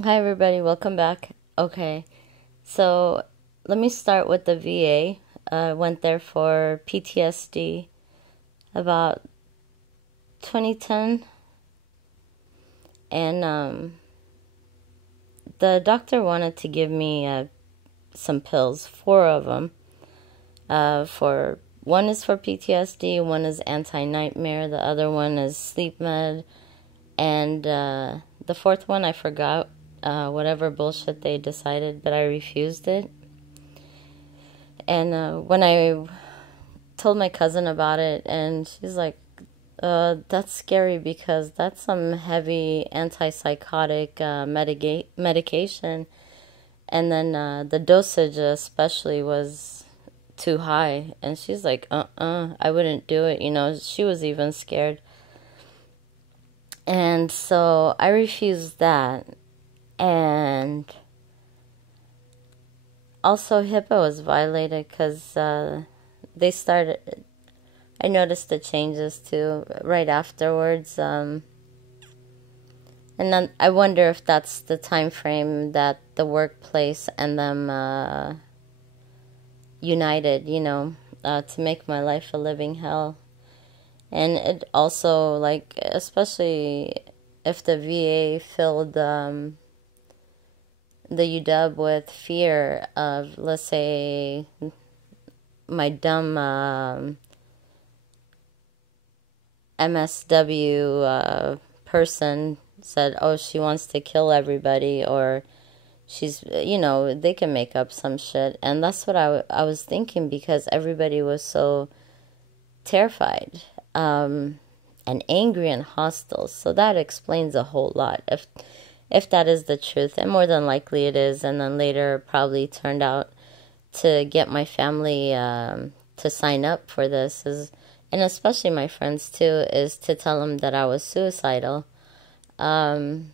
Hi, everybody. Welcome back. Okay, so let me start with the VA. I went there for PTSD about 2010, and the doctor wanted to give me some pills, four of them. For one is for PTSD, one is anti-nightmare, the other one is sleep med, and the fourth one I forgot. Whatever bullshit they decided, but I refused it. And when I told my cousin about it, and she's like, that's scary because that's some heavy antipsychotic medication. And then the dosage, especially, was too high. And she's like, I wouldn't do it. She was even scared. And so I refused that. And also, HIPAA was violated because they started. I noticed the changes too right afterwards, and then I wonder if that's the time frame that the workplace and them united, to make my life a living hell. And it also, like, especially if the VA filled the UW with fear of, let's say, my dumb MSW person said, oh, she wants to kill everybody, or she's, they can make up some shit. And that's what I was thinking, because everybody was so terrified and angry and hostile. So that explains a whole lot, if that is the truth. And more than likely it is. And then later probably turned out to get my family to sign up for this, and especially my friends too, is to tell them that I was suicidal. So,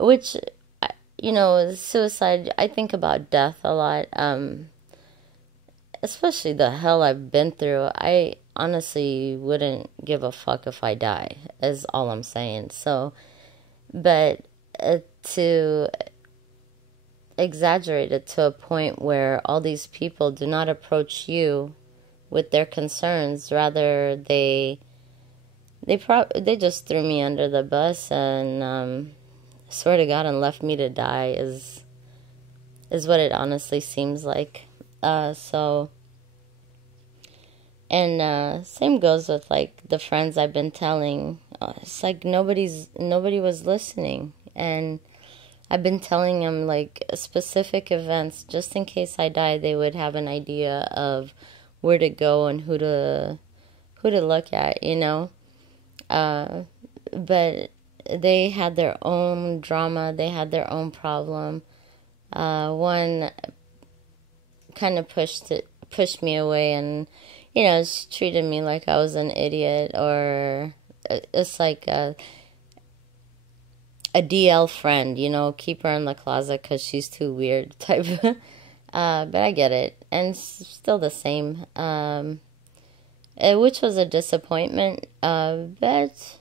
which, suicide, I think about death a lot, especially the hell I've been through. I honestly wouldn't give a fuck if I die, is all I'm saying. So, but to exaggerate it to a point where all these people do not approach you with their concerns, rather they just threw me under the bus and swear to God, and left me to die, is what it honestly seems like. So, and same goes with like the friends I've been telling. It's like nobody was listening, and I've been telling them like specific events just in case I die. They would have an idea of where to go and who to look at, but they had their own drama. They had their own problem. One kind of pushed me away, and she treated me like I was an idiot, or it's like a DL friend, keep her in the closet because she's too weird type. But I get it, and it's still the same. Which was a disappointment, but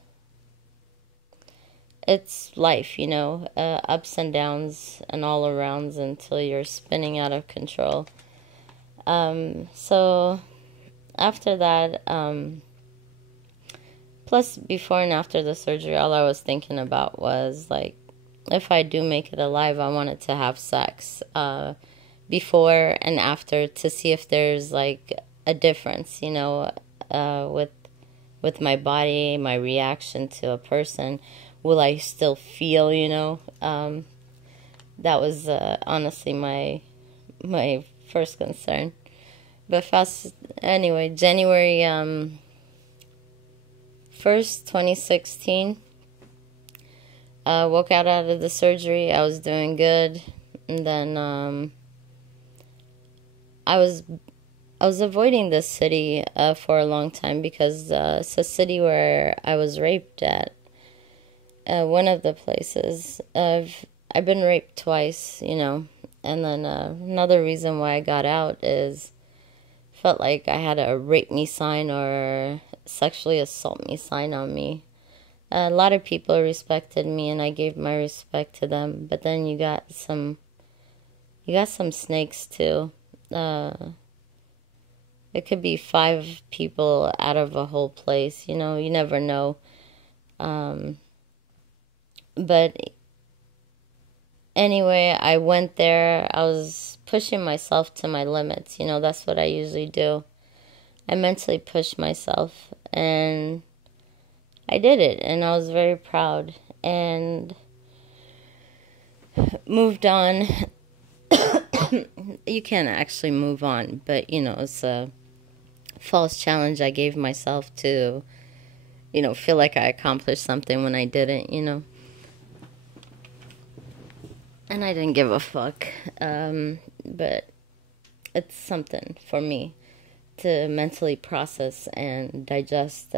it's life, ups and downs and all arounds until you're spinning out of control. So after that, plus before and after the surgery, all I was thinking about was like, if I do make it alive, I wanted to have sex before and after, to see if there's like a difference, with my body, my reaction to a person. Will I still feel, that was honestly my first concern. But anyway, January 1st, 2016, woke out of the surgery. I was doing good, and then I was avoiding this city for a long time, because it's a city where I was raped at. One of the places. I've been raped twice, and then another reason why I got out is felt like I had a rape me sign or sexually assault me sign on me. A lot of people respected me, and I gave my respect to them. But then you got some snakes too. It could be 5 people out of a whole place. You know, you never know. But anyway, I went there. I was pushing myself to my limits. You know, that's what I usually do. I mentally pushed myself, and I did it, and I was very proud, and moved on. You can't actually move on, but, you know, it's a false challenge I gave myself to, you know, feel like I accomplished something when I didn't, you know. And I didn't give a fuck, but it's something for me to mentally process and digest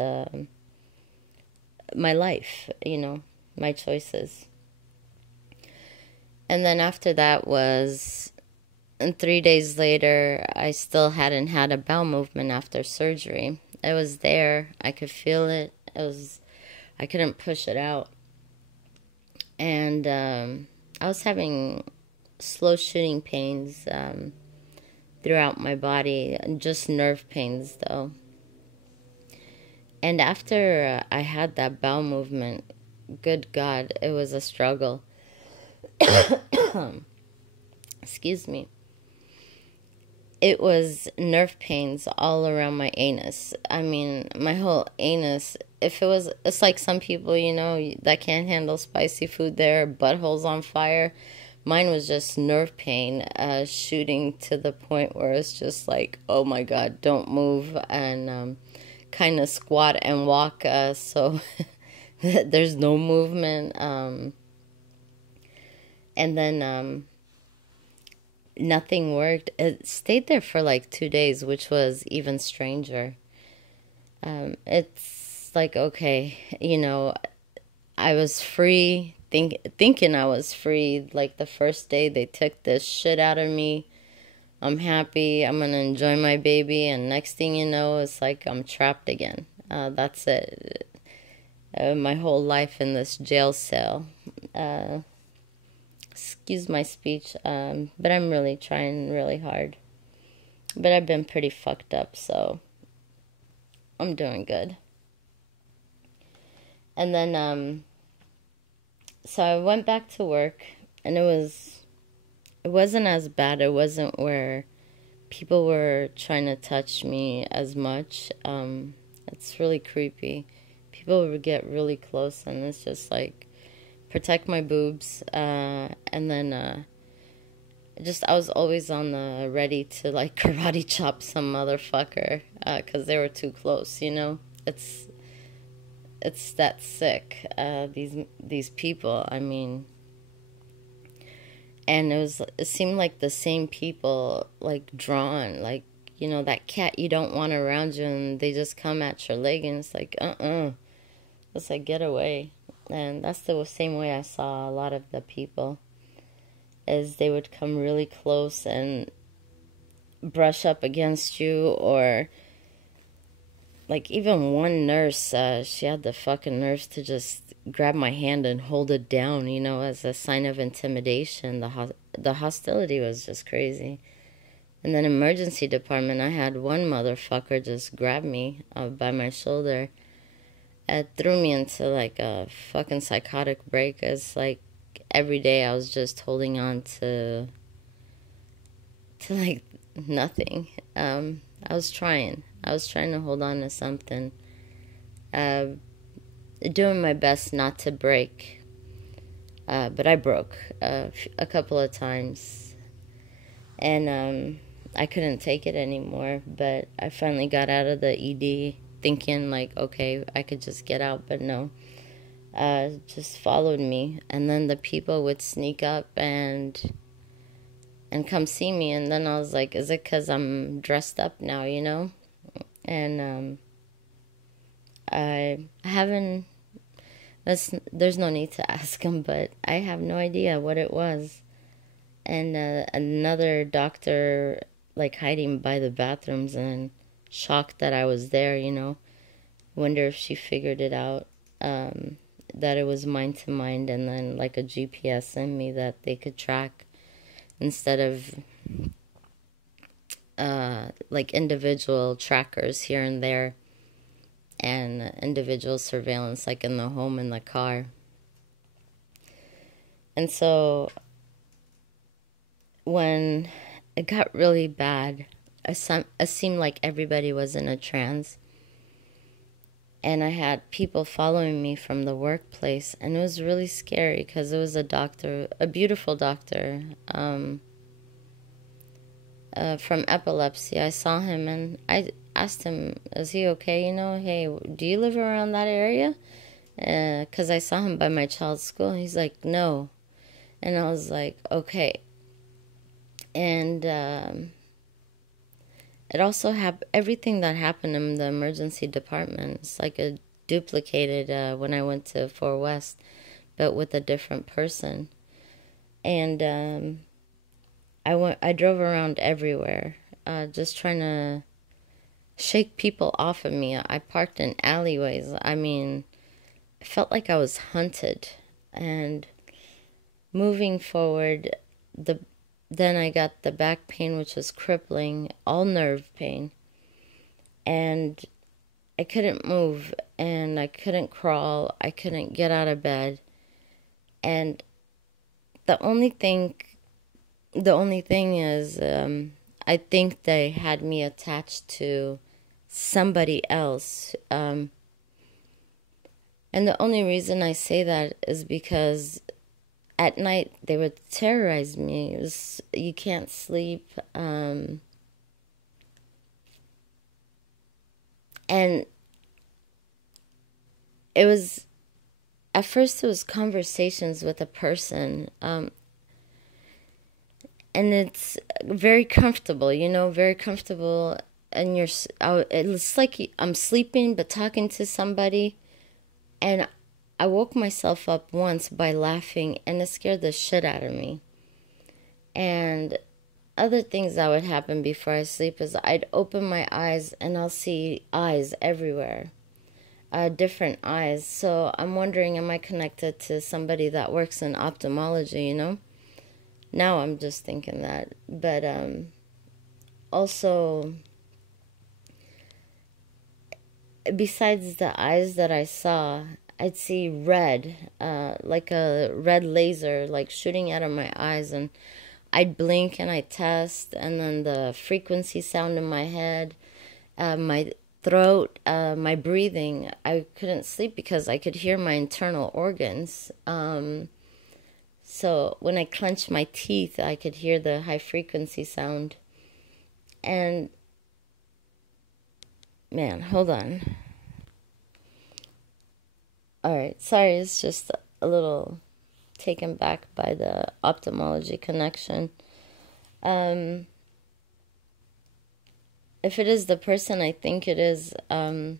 my life, you know, my choices. And then after that was, and 3 days later, I still hadn't had a bowel movement after surgery. It was there. I could feel it. I couldn't push it out. And I was having slow shooting pains throughout my body, just nerve pains though. And after I had that bowel movement, good God, it was a struggle. Excuse me. It was nerve pains all around my anus. I mean, my whole anus. It's like some people, you know, that can't handle spicy food, their butthole's on fire. Mine was just nerve pain, shooting to the point where it's just like, oh my God, don't move, and kind of squat and walk, so there's no movement. And then nothing worked. It stayed there for like 2 days, which was even stranger. It's like, okay, you know, I was free, thinking I was free. Like the first day they took this shit out of me. I'm happy, I'm gonna enjoy my baby, and next thing you know, it's like I'm trapped again. That's it. My whole life in this jail cell. Excuse my speech, but I'm really trying really hard. But I've been pretty fucked up, so I'm doing good. And then, so I went back to work, and it wasn't as bad. It wasn't where people were trying to touch me as much. It's really creepy. People would get really close, and it's just like, protect my boobs, and then I was always on the ready to like karate chop some motherfucker, because they were too close, you know. It's that sick, these people, I mean. And it seemed like the same people, like drawn, like, you know, that cat you don't want around you, and they just come at your leg, and it's like, it's like, get away. And that's the same way I saw a lot of the people, is they would come really close and brush up against you, or like even one nurse, she had the fucking nerves to just grab my hand and hold it down, you know, as a sign of intimidation. The hostility was just crazy. And then emergency department, I had one motherfucker just grab me by my shoulder. It threw me into like a fucking psychotic break. It's like every day I was just holding on to like nothing. I was trying to hold on to something. Doing my best not to break. But I broke a couple of times. And I couldn't take it anymore. But I finally got out of the ED thinking like, okay, I could just get out. But no. Just followed me. And then the people would sneak up and come see me. And then I was like, is it because I'm dressed up now, you know? And I haven't, there's no need to ask him, but I have no idea what it was. And another doctor, like, hiding by the bathrooms and shocked that I was there, you know. Wonder if she figured it out. that it was mind to mind, and then like a GPS in me that they could track instead of like individual trackers here and there, and individual surveillance like in the home and the car. And so when it got really bad, it seemed like everybody was in a trance. And I had people following me from the workplace, and it was really scary because it was a doctor, a beautiful doctor, from epilepsy. I saw him and I asked him, is he okay? You know, hey, do you live around that area? Because I saw him by my child's school. And he's like, no. And I was like, okay. And it also everything that happened in the emergency department. It's like a duplicated when I went to Fort West, but with a different person. And I drove around everywhere, just trying to shake people off of me. I parked in alleyways. I mean, it felt like I was hunted. And moving forward, then I got the back pain, which was crippling, all nerve pain. And I couldn't move, and I couldn't crawl. I couldn't get out of bed. And the only thing is, I think they had me attached to somebody else. And the only reason I say that is because at night they would terrorize me. It was, you can't sleep. And it was, at first it was conversations with a person. And it's very comfortable, you know, very comfortable. And it's like I'm sleeping but talking to somebody. And I woke myself up once by laughing, and it scared the shit out of me. And other things that would happen before I sleep is I'd open my eyes and I'll see eyes everywhere, different eyes. So I'm wondering, am I connected to somebody that works in ophthalmology, you know? Now I'm just thinking that. But also, besides the eyes that I saw, I'd see red, like a red laser, like shooting out of my eyes, and I'd blink and I'd test, and then the frequency sound in my head, my throat, my breathing. I couldn't sleep because I could hear my internal organs. So when I clenched my teeth, I could hear the high frequency sound. And, man, hold on. Alright, sorry, it's just a little taken back by the ophthalmology connection. If it is the person I think it is, I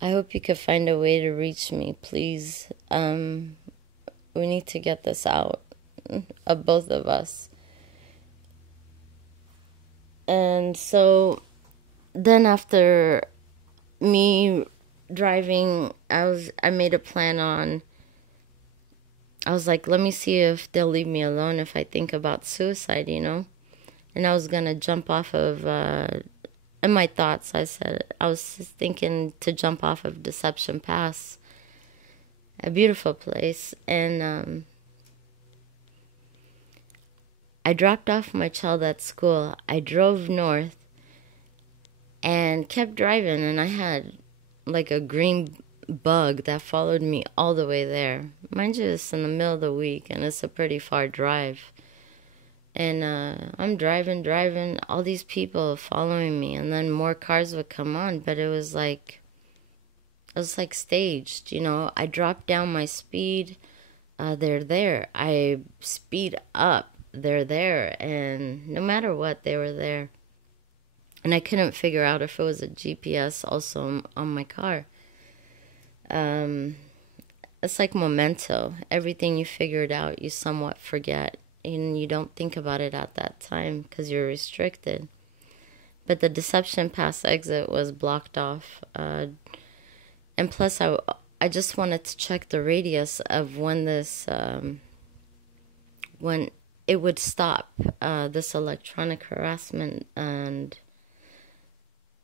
hope you could find a way to reach me, please. We need to get this out of both of us. And so then after me driving, I made a plan on, I was like, let me see if they'll leave me alone if I think about suicide, you know? And I was gonna jump off of, in my thoughts, I was thinking to jump off of Deception Pass, a beautiful place. And I dropped off my child at school. I drove north and kept driving, and I had like a green bug that followed me all the way there. Mind you, it's in the middle of the week, and it's a pretty far drive. And I'm driving, all these people following me, and then more cars would come on, but it was like staged, you know. I dropped down my speed, they're there. I speed up, they're there, and no matter what, they were there. And I couldn't figure out if it was a GPS also on my car. It's like Memento. Everything you figured out, you somewhat forget. And you don't think about it at that time because you're restricted. But the Deception Pass exit was blocked off. And plus, I just wanted to check the radius of when when it would stop, this electronic harassment and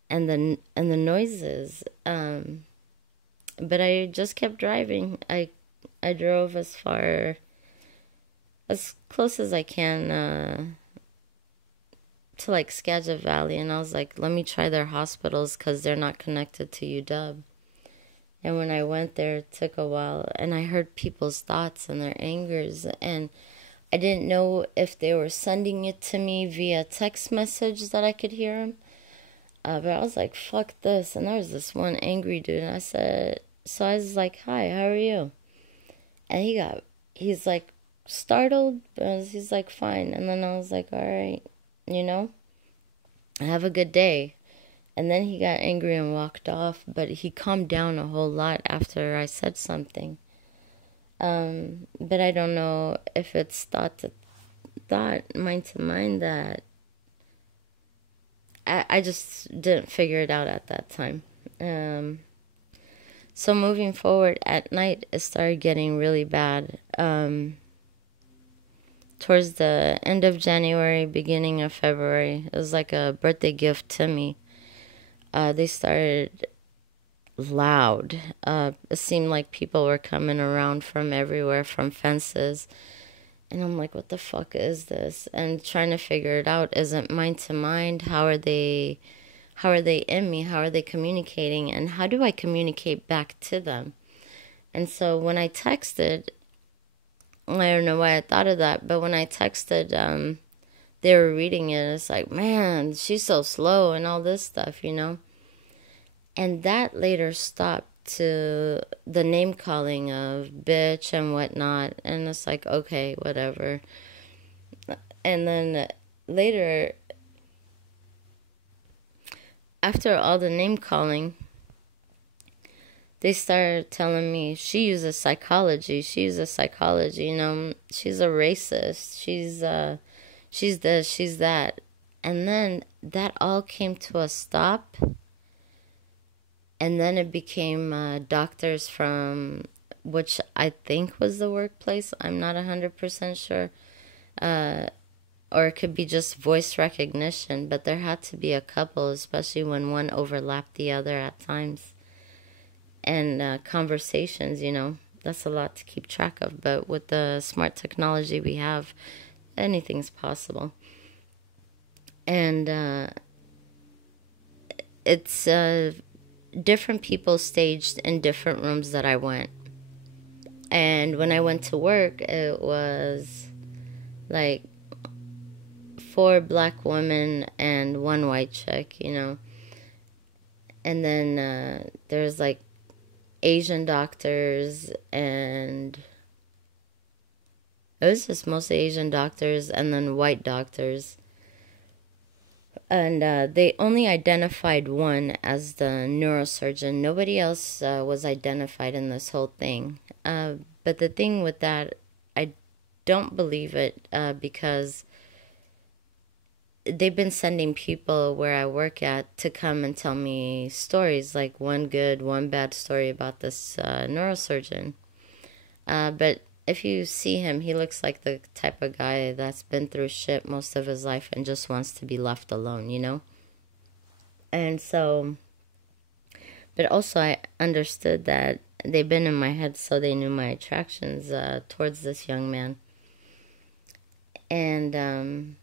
the noises. But I just kept driving. I drove as close as I can to like Skagit Valley, and I was like, let me try their hospitals because they're not connected to UW. And when I went there, it took a while, and I heard people's thoughts and their angers, and I didn't know if they were sending it to me via text message that I could hear them. But I was like, fuck this. And there was this one angry dude, and I was like, hi, how are you? And he's like startled, but he's like, fine. And then I was like, all right, have a good day. And then he got angry and walked off, but he calmed down a whole lot after I said something. But I don't know if it's thought to thought, mind to mind, that I just didn't figure it out at that time. So moving forward, at night, it started getting really bad. Towards the end of January, beginning of February, it was like a birthday gift to me. They started loud. It seemed like people were coming around from everywhere, from fences. And I'm like, what the fuck is this? And trying to figure it out. Is it mind to mind? How are they in me? How are they communicating? And how do I communicate back to them? And so when I texted, I don't know why I thought of that, but when I texted, they were reading it. It's like, man, she's so slow and all this stuff, And that later stopped to the name calling of bitch and whatnot. And it's like, okay, whatever. And then later, after all the name calling, they started telling me she uses psychology. She's a racist. She's this, she's that. And then that all came to a stop. And then it became doctors from, which I think was the workplace. I'm not 100% sure. Or it could be just voice recognition. But there had to be a couple, especially when one overlapped the other at times. And conversations, that's a lot to keep track of. But with the smart technology we have, anything's possible. And it's different people staged in different rooms that I went. And when I went to work, it was like 4 black women and 1 white chick, And then there's like Asian doctors, and it was just mostly Asian doctors and then white doctors. And they only identified one as the neurosurgeon. Nobody else was identified in this whole thing. But the thing with that, I don't believe it because they've been sending people where I work at to come and tell me stories, like one good, one bad story about this neurosurgeon. But if you see him, he looks like the type of guy that's been through shit most of his life and just wants to be left alone, And so, but also I understood that they've been in my head, so they knew my attractions towards this young man. And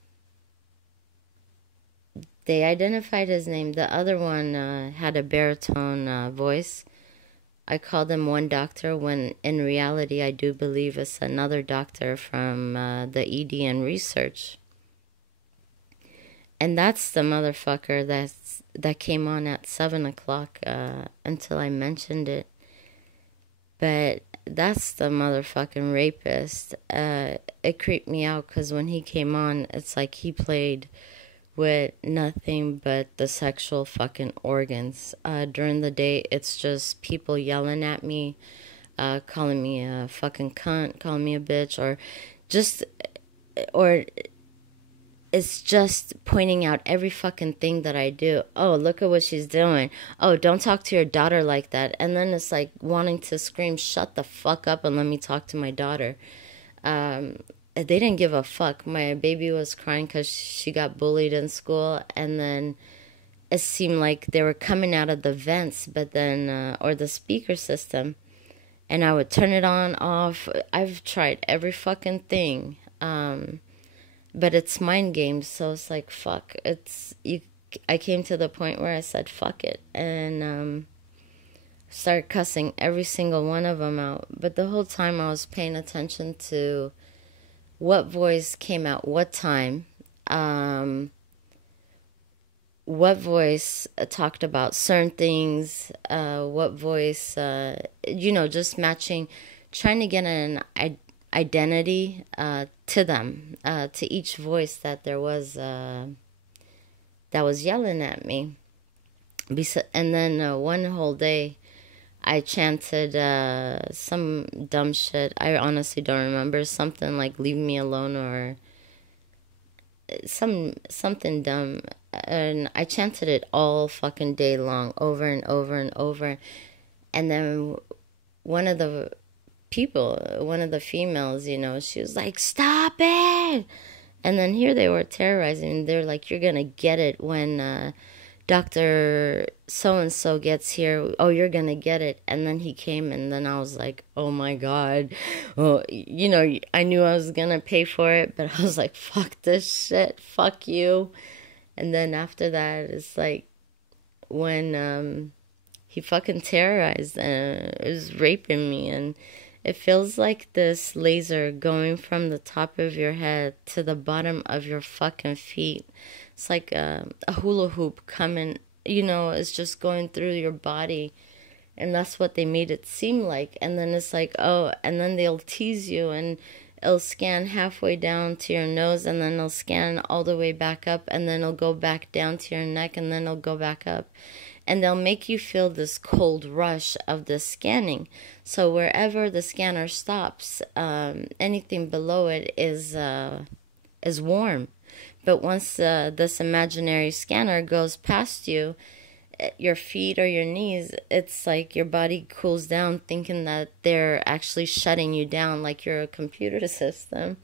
they identified his name. The other one had a baritone voice. I called him one doctor when in reality I do believe it's another doctor from the ED and research. And that's the motherfucker that came on at 7 o'clock until I mentioned it. But that's the motherfucking rapist. It creeped me out because when he came on, it's like he played with nothing but the sexual fucking organs. During the day, it's just people yelling at me, calling me a fucking cunt, calling me a bitch, or it's just pointing out every fucking thing that I do. Oh, look at what she's doing. Oh, don't talk to your daughter like that. And then it's like wanting to scream, shut the fuck up and let me talk to my daughter. They didn't give a fuck. My baby was crying because she got bullied in school, and then it seemed like they were coming out of the vents, but then, or the speaker system, and I would turn it on, off. I've tried every fucking thing. But it's mind games, so it's like, fuck. I came to the point where I said, fuck it, and started cussing every single one of them out. But the whole time I was paying attention to what voice came out what time, what voice talked about certain things, what voice, just matching, trying to get an identity to them, to each voice that there was that was yelling at me. And then one whole day I chanted some dumb shit. I honestly don't remember. Something like "leave me alone" or something dumb. And I chanted it all fucking day long, over and over and over. And then one of the females, she was like, "Stop it!" And then here they were terrorizing. They're like, "You're gonna get it when Dr. So-and-so gets here. Oh, you're gonna get it." And then he came, and then I was like, oh my God. Well, I knew I was gonna pay for it, but I was like, fuck this shit. Fuck you. And then after that, it's like when he fucking terrorized and was raping me, and it feels like this laser going from the top of your head to the bottom of your fucking feet. It's like a hula hoop coming, it's just going through your body. And that's what they made it seem like. And then it's like, oh, and then they'll tease you and it'll scan halfway down to your nose, and then it'll scan all the way back up, and then it'll go back down to your neck, and then it'll go back up. And they'll make you feel this cold rush of the scanning. So wherever the scanner stops, anything below it is warm. But once this imaginary scanner goes past you, your feet or your knees, it's like your body cools down, thinking that they're actually shutting you down like you're a computer system.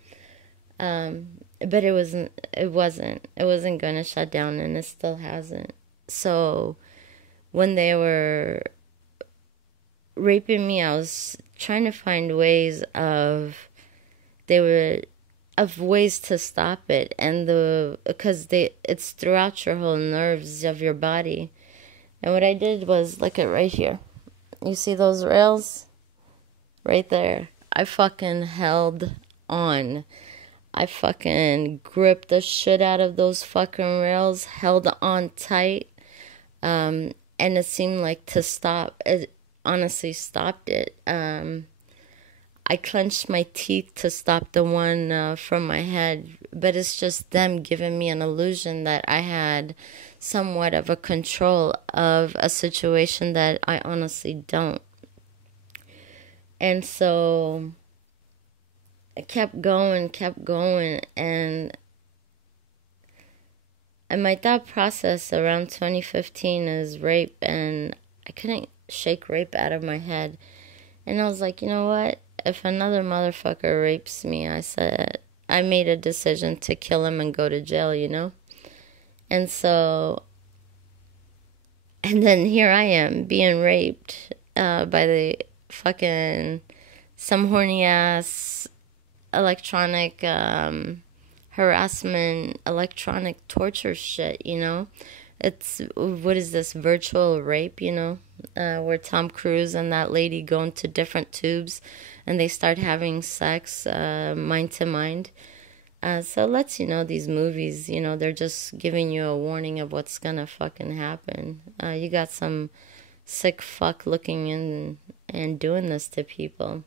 But it wasn't going to shut down, and it still hasn't. So when they were raping me, I was trying to find ways ways to stop it, and because it's throughout your whole nerves of your body. And what I did was, look at right here. You see those rails? Right there. I fucking held on. I fucking gripped the shit out of those fucking rails, held on tight, and it seemed like to stop. It honestly stopped it. I clenched my teeth to stop the one from my head, but it's just them giving me an illusion that I had somewhat of a control of a situation that I honestly don't. And so I kept going, and my thought process around 2015 is rape, and I couldn't shake rape out of my head. And I was like, you know what? If another motherfucker rapes me, I made a decision to kill him and go to jail, And so, and then here I am being raped by the fucking, some horny ass electronic harassment, electronic torture shit, It's, what is this, virtual rape, where Tom Cruise and that lady go into different tubes and they start having sex, mind to mind. So it lets you know these movies, they're just giving you a warning of what's gonna fucking happen. You got some sick fuck looking in and doing this to people.